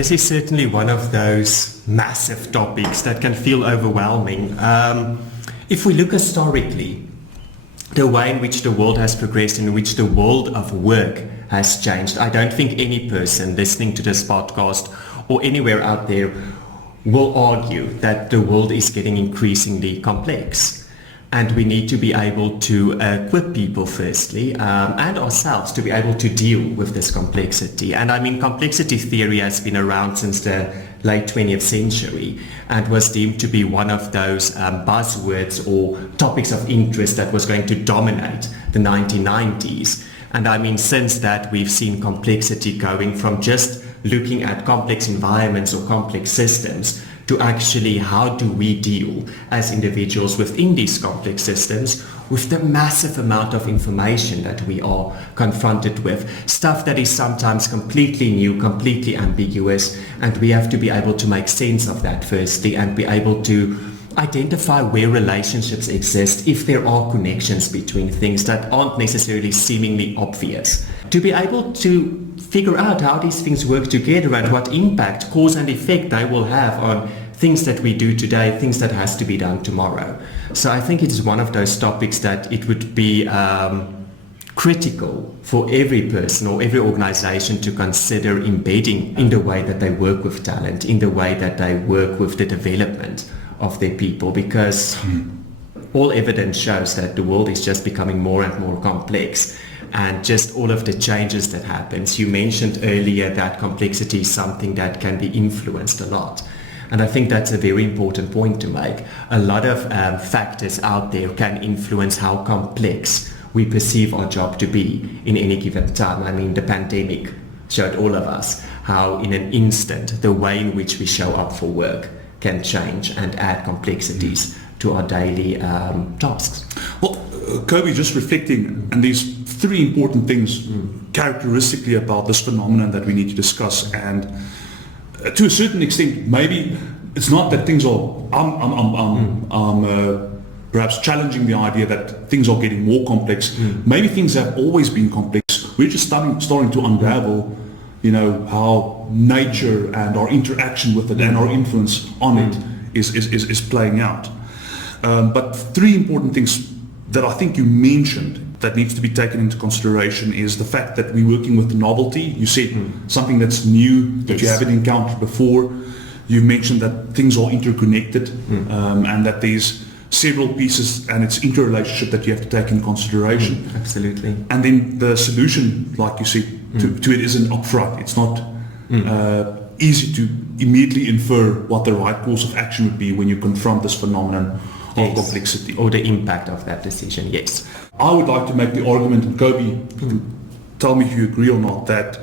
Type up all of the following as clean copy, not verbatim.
this is certainly one of those massive topics that can feel overwhelming. If we look historically, the way in which the world has progressed, in which the world of work has changed, I don't think any person listening to this podcast or anywhere out there will argue that the world is getting increasingly complex. And we need to be able to equip people firstly and ourselves to be able to deal with this complexity. And I mean, complexity theory has been around since the late 20th century and was deemed to be one of those buzzwords or topics of interest that was going to dominate the 1990s. And I mean, since that, we've seen complexity going from just looking at complex environments or complex systems to actually how do we deal as individuals within these complex systems with the massive amount of information that we are confronted with, stuff that is sometimes completely new, completely ambiguous, and we have to be able to make sense of that firstly and be able to identify where relationships exist, if there are connections between things that aren't necessarily seemingly obvious. To be able to figure out how these things work together and what impact, cause and effect they will have on things that we do today, things that has to be done tomorrow. So I think it's one of those topics that it would be critical for every person or every organization to consider embedding in the way that they work with talent, in the way that they work with the development of their people, because all evidence shows that the world is just becoming more and more complex, and just all of the changes that happens. You mentioned earlier that complexity is something that can be influenced a lot. And I think that's a very important point to make. A lot of factors out there can influence how complex we perceive our job to be in any given time. I mean, the pandemic showed all of us how in an instant the way in which we show up for work can change and add complexities to our daily tasks. Well, Cobi, just reflecting on these three important things characteristically about this phenomenon that we need to discuss, and to a certain extent, maybe it's not that things are, perhaps challenging the idea that things are getting more complex. Maybe things have always been complex. We're just starting to unravel, how nature and our interaction with it and our influence on it is playing out. But three important things that I think you mentioned that needs to be taken into consideration is the fact that we're working with novelty. You said something that's new, that you haven't encountered before. You mentioned that things are interconnected and that there's several pieces and it's interrelationship that you have to take into consideration. Absolutely. And then the solution, like you said, to it isn't upfront. It's not easy to immediately infer what the right course of action would be when you confront this phenomenon of complexity. Or the impact of that decision, yes. I would like to make the argument, and Cobi, tell me if you agree or not, that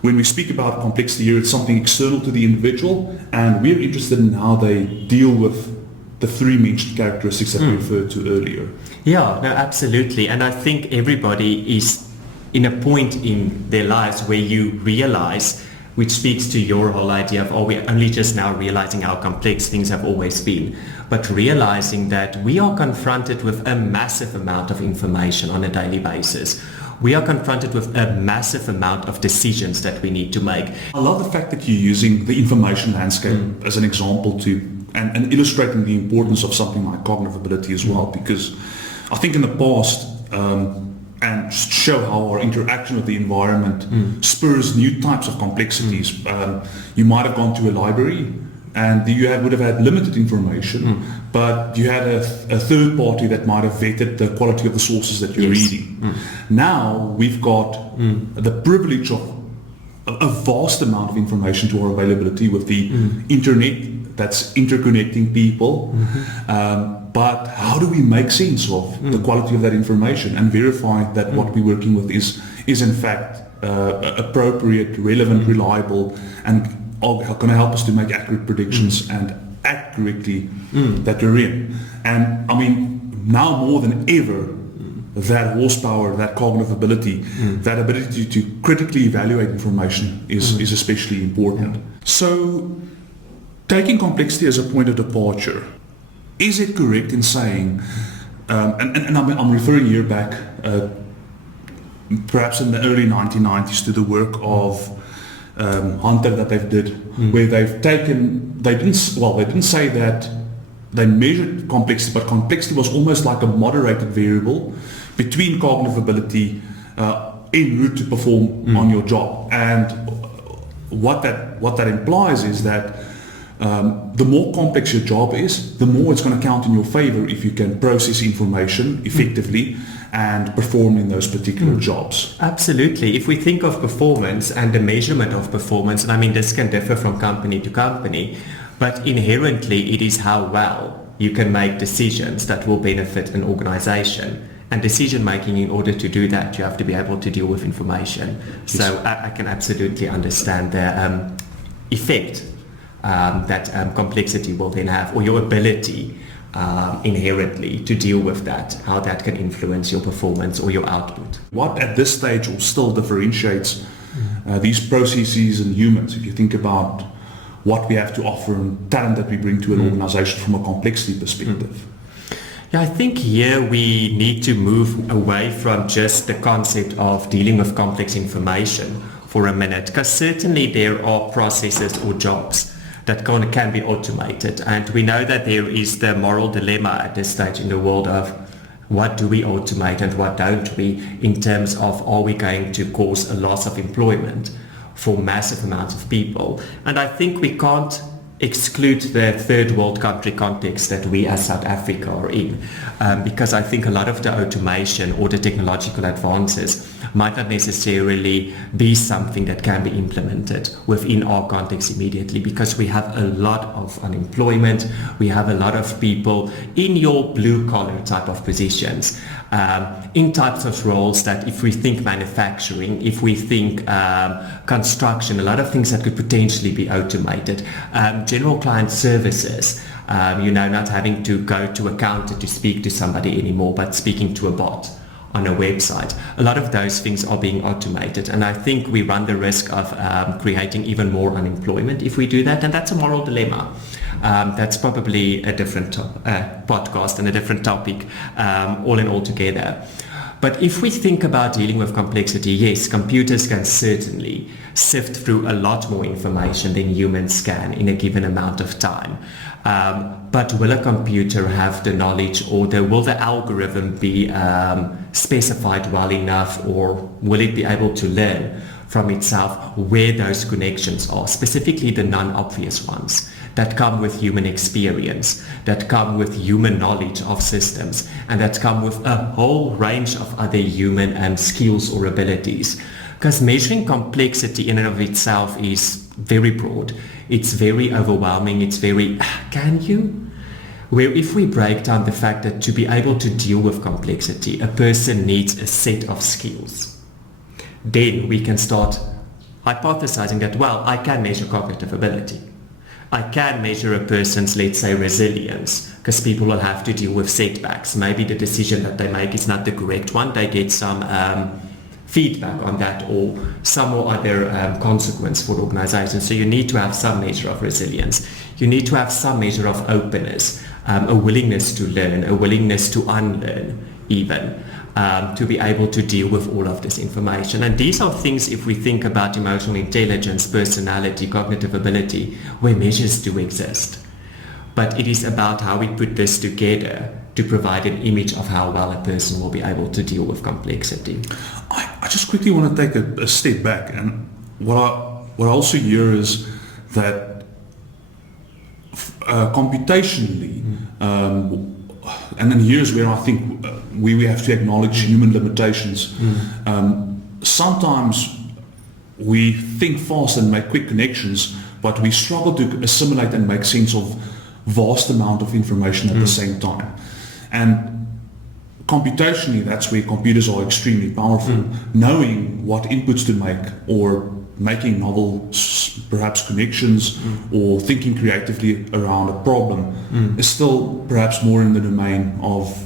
when we speak about complexity here, it's something external to the individual, and we're interested in how they deal with the three mentioned characteristics that we referred to earlier. Yeah, no, absolutely. And I think everybody is in a point in their lives where you realize, which speaks to your whole idea of, we're only just now realizing how complex things have always been, but realizing that we are confronted with a massive amount of information on a daily basis. We are confronted with a massive amount of decisions that we need to make. I love the fact that you're using the information landscape as an example and illustrating the importance of something like cognitive ability as well, because I think in the past, and just show how our interaction with the environment spurs new types of complexities. You might have gone to a library and you would have had limited information, but you had a third party that might have vetted the quality of the sources that you're reading. Now we've got the privilege of a vast amount of information to our availability with the internet that's interconnecting people. But how do we make sense of the quality of that information and verify that what we're working with is in fact appropriate, relevant, reliable, and are going to help us to make accurate predictions and accurately that they're in. And I mean, now more than ever, that horsepower, that cognitive ability, that ability to critically evaluate information is especially important. So, taking complexity as a point of departure, is it correct in saying, and I'm referring here back perhaps in the early 1990s to the work of Hunter that they've did, where they've taken, they didn't say that they measured complexity, but complexity was almost like a moderated variable between cognitive ability en route to perform on your job. And what that implies is that the more complex your job is, the more it's going to count in your favor if you can process information effectively and perform in those particular jobs. Absolutely. If we think of performance and the measurement of performance, and I mean this can differ from company to company, but inherently it is how well you can make decisions that will benefit an organization. And decision making, in order to do that, you have to be able to deal with information. Yes. So I can absolutely understand the effect that complexity will then have, or your ability inherently to deal with that, how that can influence your performance or your output. What at this stage still differentiates these processes and humans, if you think about what we have to offer and talent that we bring to an organization from a complexity perspective? Yeah, I think here we need to move away from just the concept of dealing with complex information for a minute, because certainly there are processes or jobs that can be automated, and we know that there is the moral dilemma at this stage in the world of what do we automate and what don't we, in terms of are we going to cause a loss of employment for massive amounts of people. And I think we can't exclude the third world country context that we as South Africa are in, because I think a lot of the automation or the technological advances might not necessarily be something that can be implemented within our context immediately, because we have a lot of unemployment, we have a lot of people in your blue collar type of positions, in types of roles that, if we think manufacturing, if we think construction, a lot of things that could potentially be automated. General client services, not having to go to a counter to speak to somebody anymore, but speaking to a bot on a website. A lot of those things are being automated, and I think we run the risk of creating even more unemployment if we do that, and that's a moral dilemma. That's probably a different podcast and a different topic all in all together. But if we think about dealing with complexity, yes, computers can certainly sift through a lot more information than humans can in a given amount of time. But will a computer have the knowledge, or will the algorithm be specified well enough, or will it be able to learn from itself where those connections are, specifically the non-obvious ones that come with human experience, that come with human knowledge of systems, and that come with a whole range of other human skills or abilities. Because measuring complexity in and of itself is very broad. It's very overwhelming. It's very, can you? Where if we break down the fact that to be able to deal with complexity, a person needs a set of skills, then we can start hypothesizing that, well, I can measure cognitive ability. I can measure a person's, let's say, resilience, because people will have to deal with setbacks. Maybe the decision that they make is not the correct one. They get some feedback on that, or some or other consequence for the organization. So you need to have some measure of resilience. You need to have some measure of openness, a willingness to learn, a willingness to unlearn even, to be able to deal with all of this information. And these are things, if we think about emotional intelligence, personality, cognitive ability, where measures do exist. But it is about how we put this together to provide an image of how well a person will be able to deal with complexity. I just quickly want to take a step back, and what I also hear is that computationally, and then here's where I think we have to acknowledge human limitations. Sometimes we think fast and make quick connections, but we struggle to assimilate and make sense of vast amount of information at the same time. And computationally, that's where computers are extremely powerful. Knowing what inputs to make, or making novel perhaps connections, or thinking creatively around a problem is still perhaps more in the domain of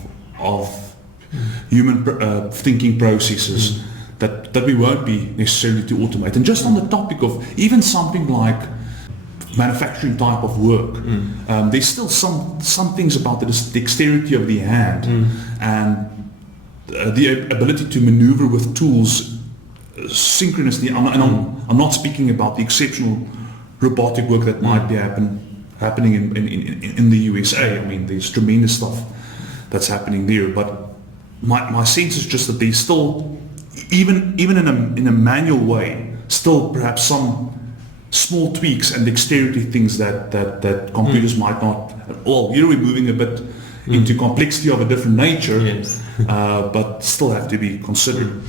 human thinking processes that we won't be necessarily to automate. And just on the topic of even something like manufacturing type of work, there's still some things about the dexterity of the hand and the ability to maneuver with tools synchronously, I'm not speaking about the exceptional robotic work that might be happening in the USA. I mean, there's tremendous stuff that's happening there, but my sense is just that there's still, even in a manual way, still perhaps some small tweaks and dexterity things that computers might not. Well, we're moving a bit into complexity of a different nature, yes. but still have to be considered.